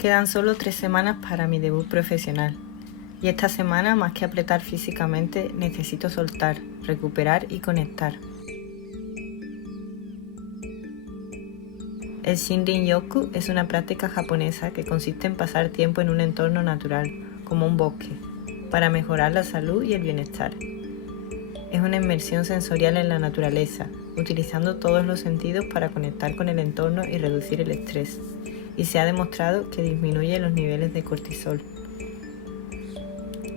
Quedan solo 3 semanas para mi debut profesional. Y esta semana, más que apretar físicamente, necesito soltar, recuperar y conectar. El Shinrin-yoku es una práctica japonesa que consiste en pasar tiempo en un entorno natural, como un bosque, para mejorar la salud y el bienestar. Es una inmersión sensorial en la naturaleza, utilizando todos los sentidos para conectar con el entorno y reducir el estrés, y se ha demostrado que disminuye los niveles de cortisol.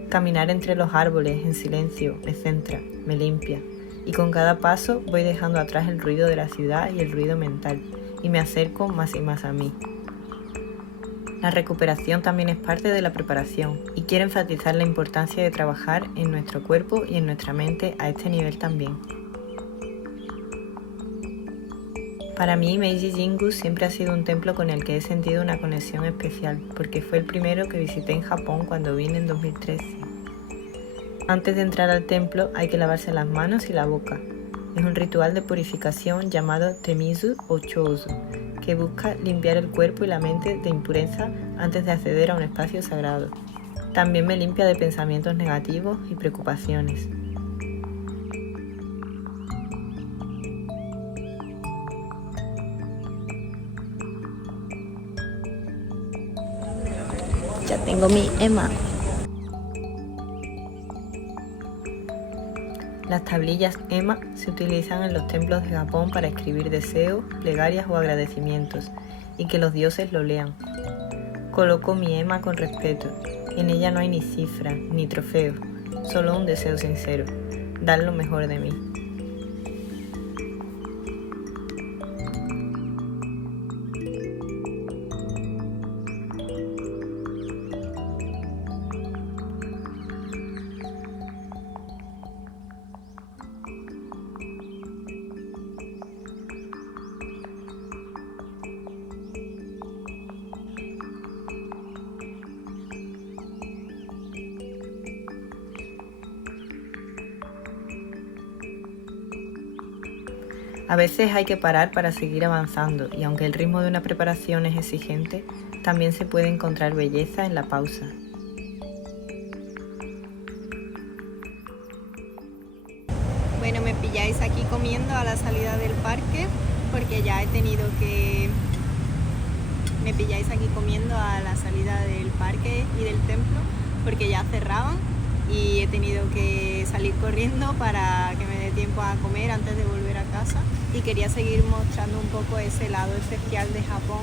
Caminar entre los árboles en silencio me centra, me limpia, y con cada paso voy dejando atrás el ruido de la ciudad y el ruido mental, y me acerco más y más a mí. La recuperación también es parte de la preparación, y quiero enfatizar la importancia de trabajar en nuestro cuerpo y en nuestra mente a este nivel también. Para mí, Meiji Jingu siempre ha sido un templo con el que he sentido una conexión especial, porque fue el primero que visité en Japón cuando vine en 2013. Antes de entrar al templo hay que lavarse las manos y la boca. Es un ritual de purificación llamado Temizu o Chozu, que busca limpiar el cuerpo y la mente de impureza antes de acceder a un espacio sagrado. También me limpia de pensamientos negativos y preocupaciones. Ya tengo mi ema. Las tablillas ema se utilizan en los templos de Japón para escribir deseos, plegarias o agradecimientos y que los dioses lo lean. Coloco mi ema con respeto y en ella no hay ni cifras ni trofeos, solo un deseo sincero, dar lo mejor de mí. A veces hay que parar para seguir avanzando y aunque el ritmo de una preparación es exigente, también se puede encontrar belleza en la pausa. Bueno, me pilláis aquí comiendo a la salida del parque porque ya he tenido que... Me pilláis aquí comiendo a la salida del parque y del templo porque ya cerraban y he tenido que salir corriendo para que me dé tiempo a comer antes de volver a casa y quería seguir mostrando un poco ese lado especial de Japón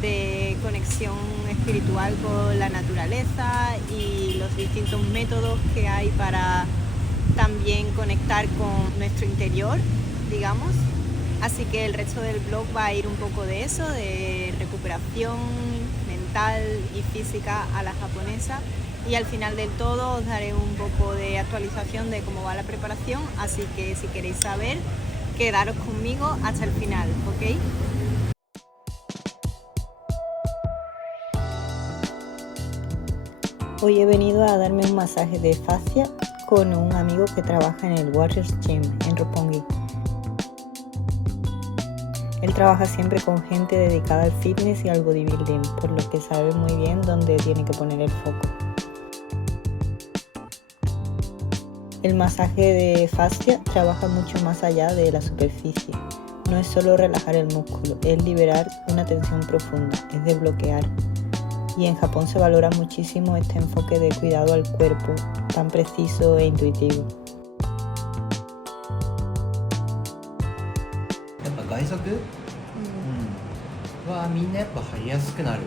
de conexión espiritual con la naturaleza y los distintos métodos que hay para también conectar con nuestro interior, digamos. Así que el resto del blog va a ir un poco de eso, de recuperación mental y física a la japonesa. Y al final del todo os daré un poco de actualización de cómo va la preparación, así que si queréis saber, quedaros conmigo hasta el final, ¿ok? Hoy he venido a darme un masaje de fascia con un amigo que trabaja en el Warriors Gym en Roppongi. Él trabaja siempre con gente dedicada al fitness y al bodybuilding, por lo que sabe muy bien dónde tiene que poner el foco. El masaje de fascia trabaja mucho más allá de la superficie. No es solo relajar el músculo, es liberar una tensión profunda, es desbloquear. Y en Japón se valora muchísimo este enfoque de cuidado al cuerpo, tan preciso e intuitivo. やっぱ外側、はみんなやっぱ張りやすくなる。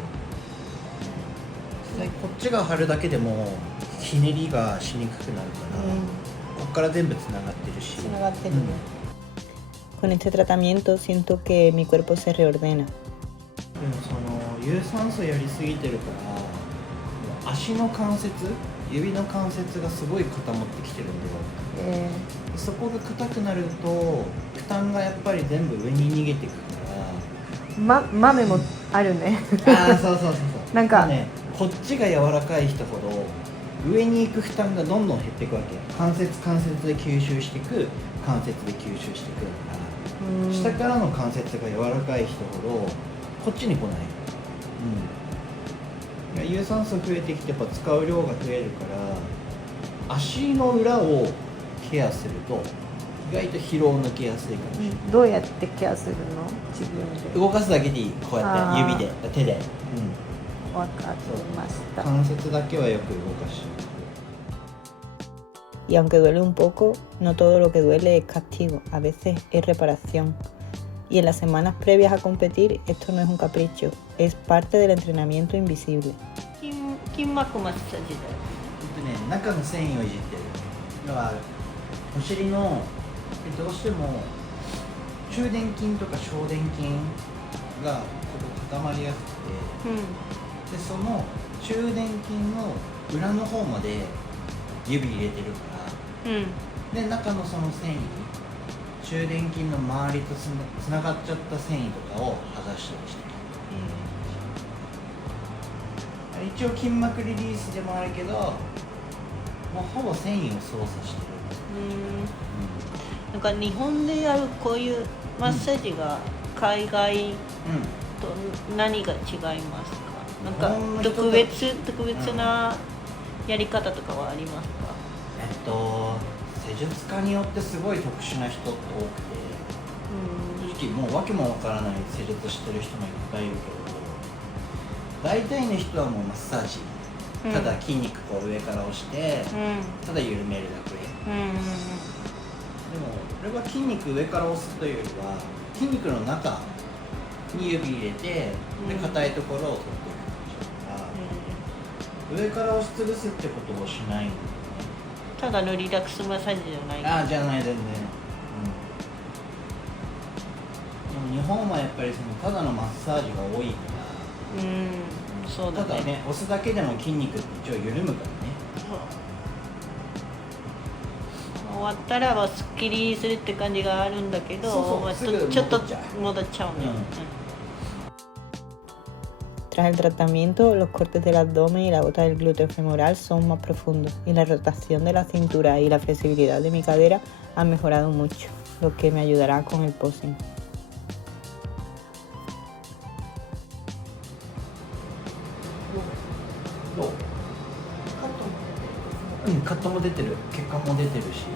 実際こっちが張るだけでもひねりがしにくくなるから、こっから全部つながってるし。Con este tratamiento siento que mi cuerpo se reordena. でもその有酸素やりすぎてるから足の関節、指の関節がすごい固まってきてるんだよ。そこが硬くなると負担がやっぱり全部上に逃げてくから。豆もあるね。ああ、そうそうそうそう。なんかね、こっちが柔らかい人ほど上に行く負担がどんどん減っていくわけ。関節で吸収していく、関節で吸収していくだから、下からの関節が柔らかい人ほどこっちに来ない。有酸素増えてきてやっぱ使う量が増えるから足の裏をケアすると意外と疲労抜けやすいかもしれない、どうやってケアするの？自分で。動かすだけでいい、こうやって指で手で、わかりました。関節だけはよく動かし。Y aunque duele un poco, no todo lo que duele es castigo, a veces es reparación. Y en las semanas previas a competir, esto no es un capricho, es parte del entrenamiento invisible. 筋膜マッサージだよ。中の繊維をいじってる。だからお尻のどうしても中殿筋とか小殿筋がここ固まりやすくて、でその中殿筋の裏の方まで指入れてるから、で中のその繊維、中殿筋の周りとつながっちゃった繊維とかを剥がしたりしてる。一応筋膜リリースでもあるけど、もうほぼ繊維を操作してる。なんか日本でやるこういうマッサージが海外と何が違いますか？なんか特別なやり方とかはありますか？施術家によってすごい特殊な人って多くて、正直もう訳もわからない施術してる人もいっぱいいるけど、大体の人はもうマッサージ、ただ筋肉を上から押して、ただ緩めるだけ。でも俺は筋肉上から押すというよりは筋肉の中に指入れて、で硬いところを取っていく感じだから、上から押しつぶすってことをしないんだよね。ただのリラックスマッサージじゃない。じゃない全然、でも日本はやっぱりそのただのマッサージが多いから、そうだね。ただね押すだけでも筋肉って一応緩むからね。終わったらはすっきりするって感じがあるんだけど、ちょっと戻っちゃうね。Tras el tratamiento, los cortes del abdomen y la gota del glúteo femoral son más profundos y la rotación de la cintura y la flexibilidad de mi cadera han mejorado mucho, lo que me ayudará con el posing. カットも出てる、血管も出てるし。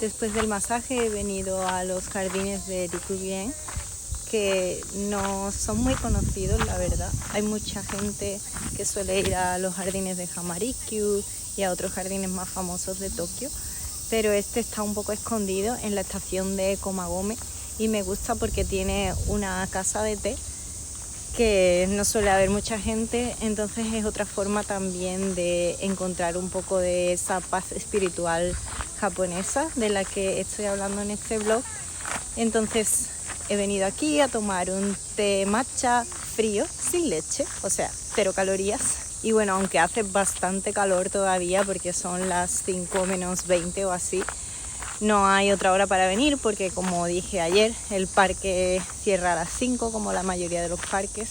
Después del masaje he venido a los jardines de Rikugien, que no son muy conocidos, la verdad. Hay mucha gente que suele ir a los jardines de Hamarikyu y a otros jardines más famosos de Tokio, pero este está un poco escondido en la estación de Komagome y me gusta porque tiene una casa de té que no suele haber mucha gente, entonces es otra forma también de encontrar un poco de esa paz espiritual japonesa de la que estoy hablando en este blog. Entonces he venido aquí a tomar un té matcha frío, sin leche, o sea, 0 calorías. Y bueno, aunque hace bastante calor todavía porque son las 5 menos 20 o así, no hay otra hora para venir porque, como dije ayer, el parque cierra a las 5 como la mayoría de los parques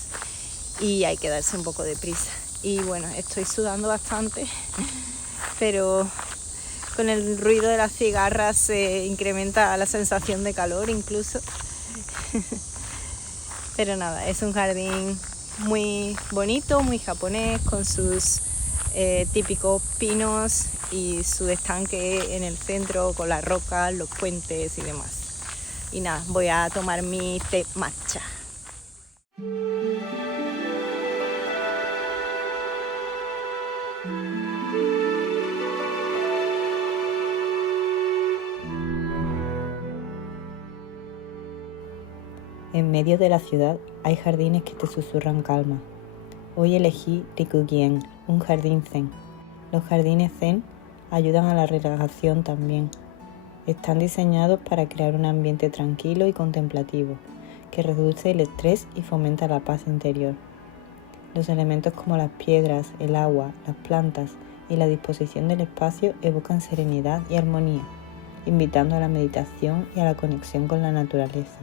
y hay que darse un poco de prisa. Y bueno, estoy sudando bastante, pero con el ruido de las cigarras se incrementa la sensación de calor incluso. Pero nada, es un jardín muy bonito, muy japonés, con sus típicos pinos y su estanque en el centro con las rocas, los puentes y demás. Y nada, voy a tomar mi té matcha. En medio de la ciudad hay jardines que te susurran calma. Hoy elegí Rikugien, un jardín zen. Los jardines zen ayudan a la relajación también. Están diseñados para crear un ambiente tranquilo y contemplativo, que reduce el estrés y fomenta la paz interior. Los elementos como las piedras, el agua, las plantas y la disposición del espacio evocan serenidad y armonía, invitando a la meditación y a la conexión con la naturaleza.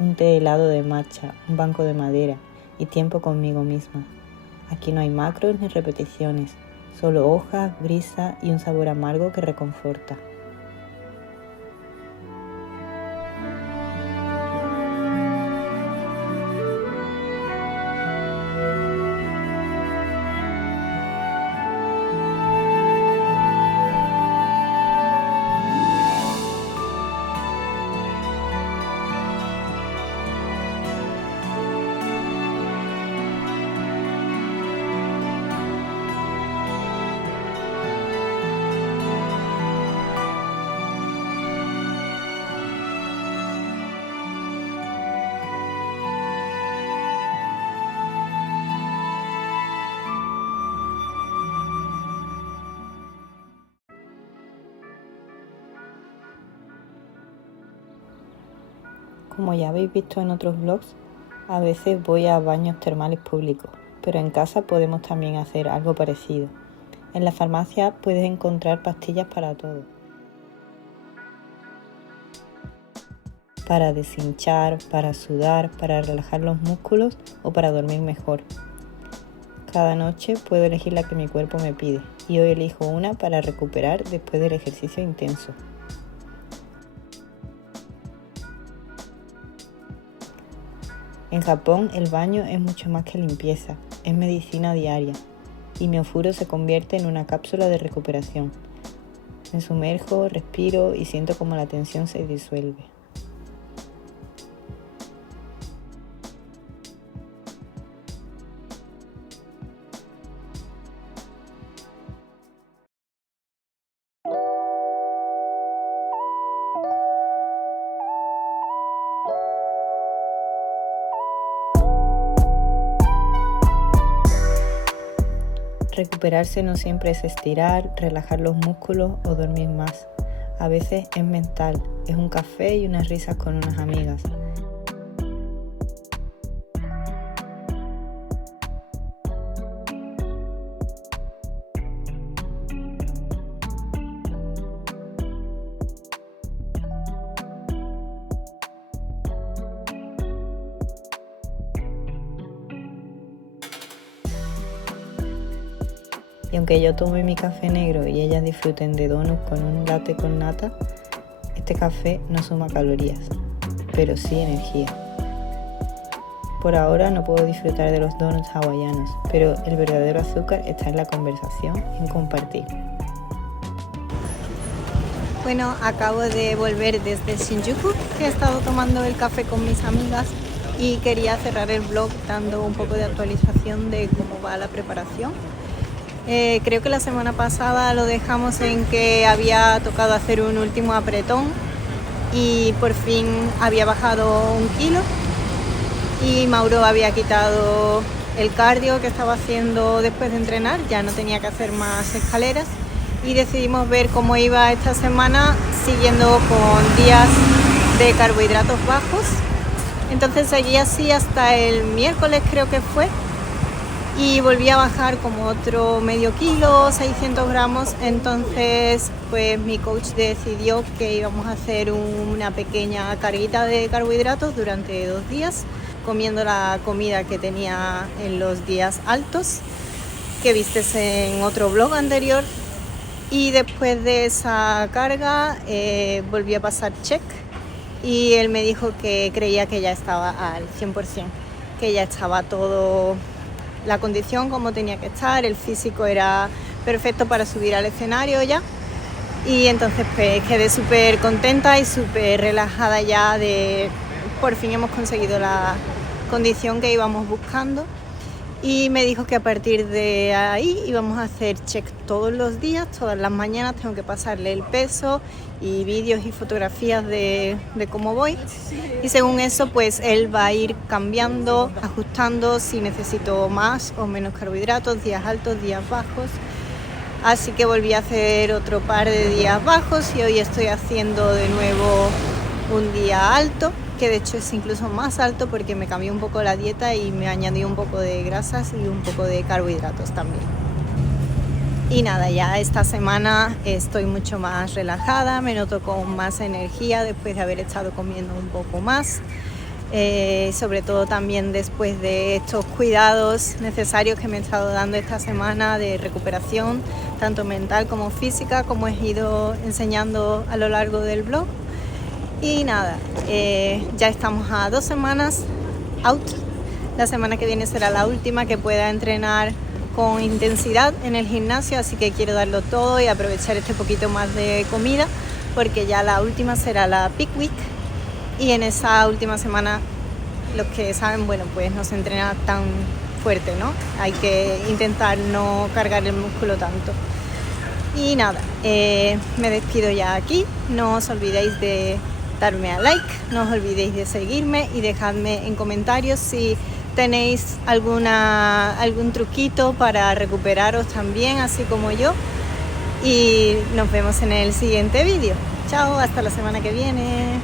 Un té helado de matcha, un banco de madera y tiempo conmigo misma. Aquí no hay macros ni repeticiones, solo hojas, brisa y un sabor amargo que reconforta. Como ya habéis visto en otros vlogs, a veces voy a baños termales públicos, pero en casa podemos también hacer algo parecido. En la farmacia puedes encontrar pastillas para todo. Para deshinchar, para sudar, para relajar los músculos o para dormir mejor. Cada noche puedo elegir la que mi cuerpo me pide y hoy elijo una para recuperar después del ejercicio intenso. En Japón el baño es mucho más que limpieza, es medicina diaria y mi ofuro se convierte en una cápsula de recuperación. Me sumerjo, respiro y siento como la tensión se disuelve. Recuperarse no siempre es estirar, relajar los músculos o dormir más. A veces es mental, es un café y unas risas con unas amigas. Y aunque yo tome mi café negro y ellas disfruten de donuts con un latte con nata, este café no suma calorías, pero sí energía. Por ahora no puedo disfrutar de los donuts hawaianos, pero el verdadero azúcar está en la conversación, en compartir. Bueno, acabo de volver desde Shinjuku, que he estado tomando el café con mis amigas y quería cerrar el vlog dando un poco de actualización de cómo va la preparación. Creo que la semana pasada lo dejamos en que había tocado hacer un último apretón y por fin había bajado 1 kilo y Mauro había quitado el cardio que estaba haciendo después de entrenar, ya no tenía que hacer más escaleras y decidimos ver cómo iba esta semana siguiendo con días de carbohidratos bajos. Entonces seguí así hasta el miércoles creo que fue. Y volví a bajar como otro medio kilo, 600 gramos, entonces pues mi coach decidió que íbamos a hacer una pequeña carguita de carbohidratos durante 2 días, comiendo la comida que tenía en los días altos, que vistes en otro vlog anterior. Y después de esa carga volví a pasar check y él me dijo que creía que ya estaba al 100%, que ya estaba todo... La condición como tenía que estar, el físico era perfecto para subir al escenario ya y entonces pues quedé súper contenta y súper relajada ya de por fin hemos conseguido la condición que íbamos buscando y me dijo que a partir de ahí íbamos a hacer check todos los días, todas las mañanas tengo que pasarle el peso y vídeos y fotografías de cómo voy, y según eso pues él va a ir cambiando, ajustando si necesito más o menos carbohidratos, días altos, días bajos. Así que volví a hacer otro par de días bajos y hoy estoy haciendo de nuevo un día alto, que de hecho es incluso más alto porque me cambié un poco la dieta y me añadí un poco de grasas y un poco de carbohidratos también. Y nada, ya esta semana estoy mucho más relajada, me noto con más energía después de haber estado comiendo un poco más. Sobre todo también después de estos cuidados necesarios que me he estado dando esta semana de recuperación, tanto mental como física, como he ido enseñando a lo largo del blog. Y nada, ya estamos a 2 semanas out. La semana que viene será la última que pueda entrenar con intensidad en el gimnasio, así que quiero darlo todo y aprovechar este poquito más de comida, porque ya la última será la Peak Week. Y en esa última semana, los que saben, bueno, pues no se entrena tan fuerte, ¿no? Hay que intentar no cargar el músculo tanto. Y nada, me despido ya aquí. No os olvidéis de darme a like, no os olvidéis de seguirme y dejadme en comentarios si tenéis algún truquito para recuperaros también, así como yo. Y nos vemos en el siguiente vídeo. Chao, hasta la semana que viene.